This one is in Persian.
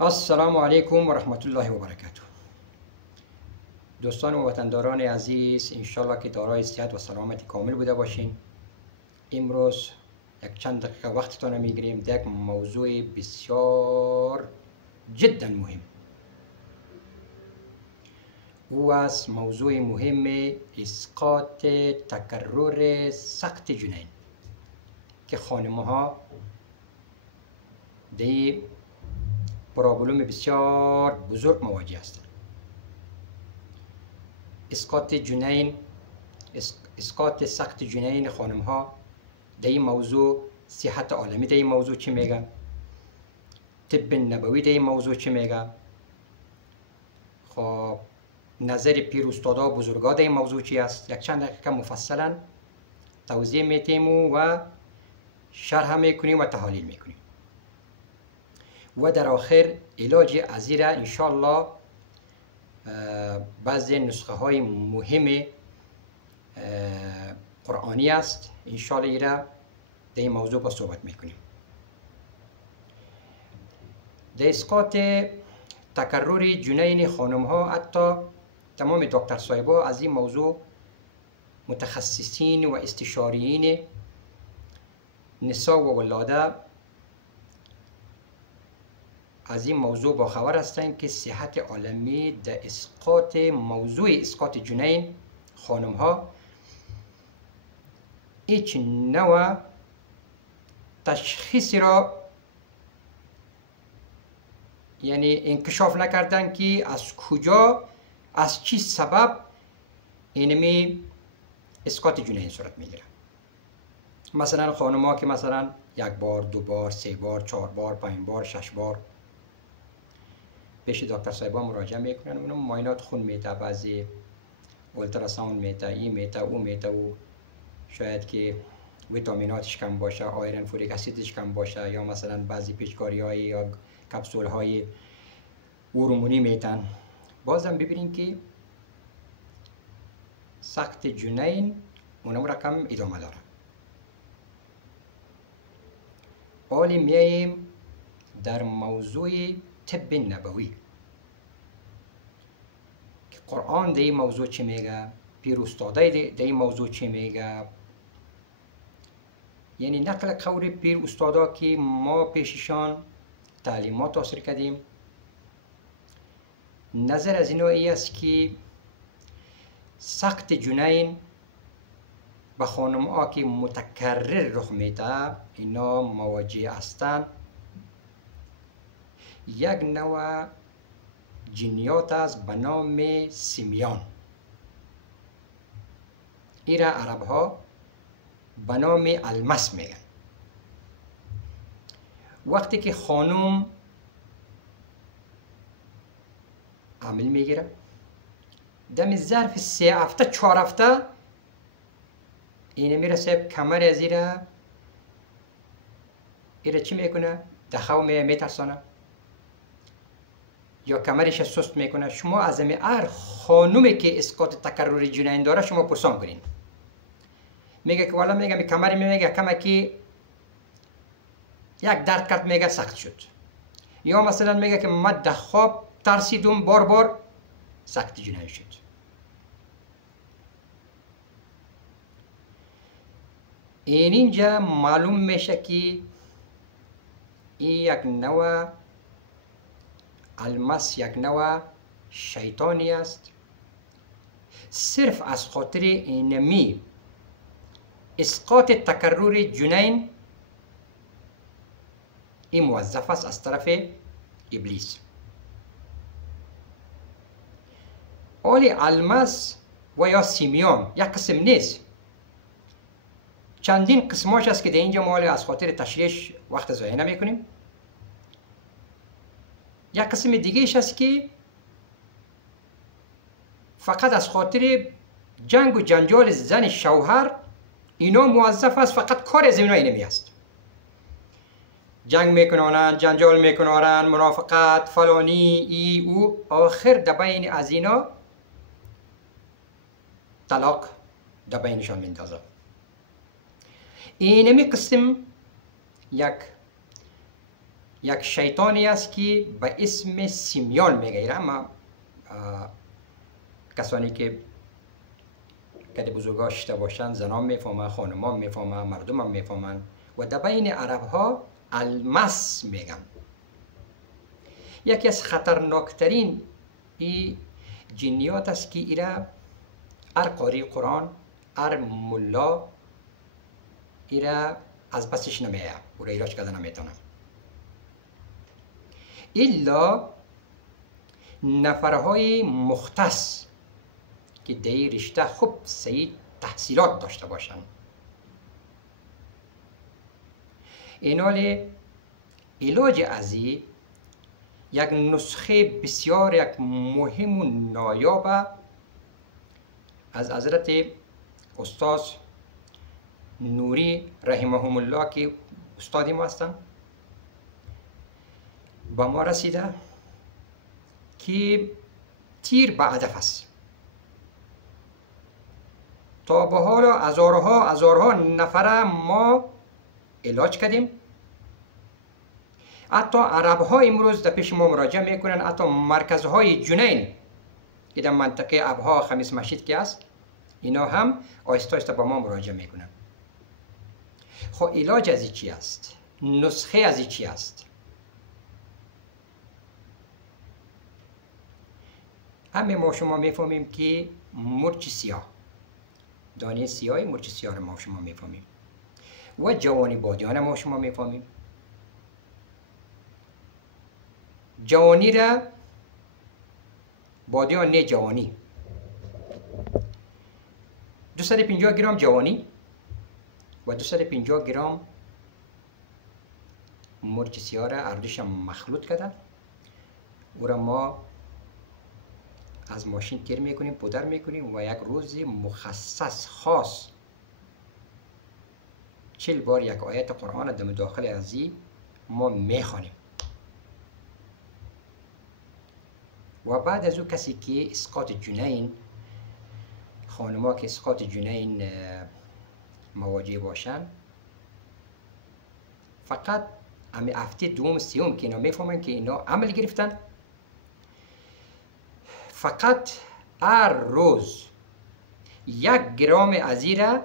السلام علیکم و رحمت الله و برکاته. دوستان و وطنداران عزیز، انشالله که دارای صحت و سلامت کامل بوده باشین. امروز یک چند دقیقه وقتتان میگیریم در یک موضوع بسیار جدا مهم. او از موضوع مهم اسقاط تکرر سقط جنین که خانم‌ها در پرابلم بسیار بزرگ مواجه هستند. اسقاط سقط جنین خانم ها در این موضوع، صحت عالمی در این موضوع چی میگه؟ طب نبوی در این موضوع چی میگه؟ خب نظر پیر استادا و بزرگا در این موضوع چی است؟ یک چند دقیقه مفصلا توضیح میتیم و شرح میکنیم و تحلیل میکنیم و در آخر علاج ازیره انشالله بعضی نسخه های مهم قرآنی است. انشالله ایره در این موضوع با صحبت میکنیم. در اسقاط تکرر جنین خانم ها، حتی تمام دکتر صاحبا از این موضوع، متخصصین و استشاریین نساء و ولاده از این موضوع باخبر هستند که صحت عالمی در موضوع اسقاط جنین خانم ها هیچ نوع تشخیص را یعنی انکشاف نکردن که از کجا، از چی سبب اینمی اسقاط جنین صورت میگیره. مثلا خانم ها که مثلا یک بار، دو بار، سه بار، 4 بار، 5 بار، 6 بار پیش دکتر صاحبا مراجعه میکنن، اونم معاینات خون میته، بعضی اولتراساوند میته، این میته، او میته، و شاید که ویتامیناتش کم باشه، آیرن فولیک اسیدش کم باشه، یا مثلا بعضی پیچکاری های یا کپسول های هورمونی میتن. بازم ببینیم که سقط جنین اونم رقم ادامه داره. حالی میاییم در موضوع طب نبوی که قرآن در این موضوع چی میگه، پیر استادای در این موضوع چی میگه. یعنی نقل قول پیر استادا که ما پیششان تعلیمات حاصل کردیم، نظر از اینا ای است که سقط جنین به خانم ها که متکرر رخ میده، اینا مواجه هستند یک نوع جنیات است به نام سیمیان. ایره عرب ها به نام المس میگن. وقتی که خانم حمل میگیره، دم ظرف 3 هفته 4 هفته اینه میرسه کمر از ایره چی میکنه؟ دخو میترسانه یا کمرش سست میکنه. شما از هر خانومی که اسقاط تکرر جنین داره شما پرسان کنین، میگه که والا میگه کمر میگه کمکی یک درد کرد، میگه سخت شد، یا مثلا میگه که من در خواب ترسیدم بار سقط جنین شد. اینجا معلوم میشه که این یک نوع المس، یک نوع شیطانی است. صرف از خاطر اینمی اسقاط تکرر جنین این موظف است از طرف ابلیس. آلی المس و یا سیمیان یک قسم نیست، چندین قسماش است که در اینجا ما از خاطر تشریحش وقت ضایع نمیکنیم. یک قسم دیگهش است که فقط از خاطر جنگ و جنجال زن شوهر اینا موظف است، فقط کار از اینا اینمی است. جنگ میکنانند، جنجال میکنانند، منافقت، فلانی، ای او، آخر در بین از اینا طلاق در بینشان میندازه. اینمی قسم یک یک شیطانی است که به اسم سیمیان میگیره، اما کسانی که کده بزرگا شده باشن زنان میفهمن، خانمان میفهمن، مردم هم میفهمن. و در بین عرب ها المس میگن. یکی از خطرناکترین ای جنیات است که ایره هر قاری قرآن، هر ملا ایره از پسش نمیه، او را علاج کرده نمیتونه، الا نفرهای مختص که در این رشته خوب صحیح تحصیلات داشته باشند. اینال علاج از این یک نسخه بسیار یک مهم و نایاب از حضرت استاد نوری رحمهم الله که استادی ما هستند با ما رسیده که تیر به هدف است. تا به حال هزارها نفره ما علاج کردیم. حتی عرب ها امروز در پیش ما مراجعه میکنن، حتی مرکزهای جنین که در منطقه ابها خمیس مشید که است، اینا هم آهسته آهسته با ما مراجعه میکنن. خب علاج از این چی است؟ نسخه از این چی است؟ همه ما شما میفهمیم که مرچ سیاه، دانه سیاه مرچ سیاه ما شما میفهمیم، و جوانی بادیان ما شما میفهمیم. جوانی را بادیان نه جوانی 250 گرم جوانی و 250 گرم مرچ سیاه را اردوش مخلوط کرده، او را ما از ماشین تیر میکنیم، پودر میکنیم و یک روز مخصص خاص 40 بار یک آیت قرآن در داخل ازی ما میخوانیم. و بعد از او کسی که اسقاط جنین، خانما که اسقاط جنین مواجه باشن، فقط همه هفته دوم سیوم که اینا میفهمن که اینا عمل گرفتن، فقط هر روز 1 گرم از این را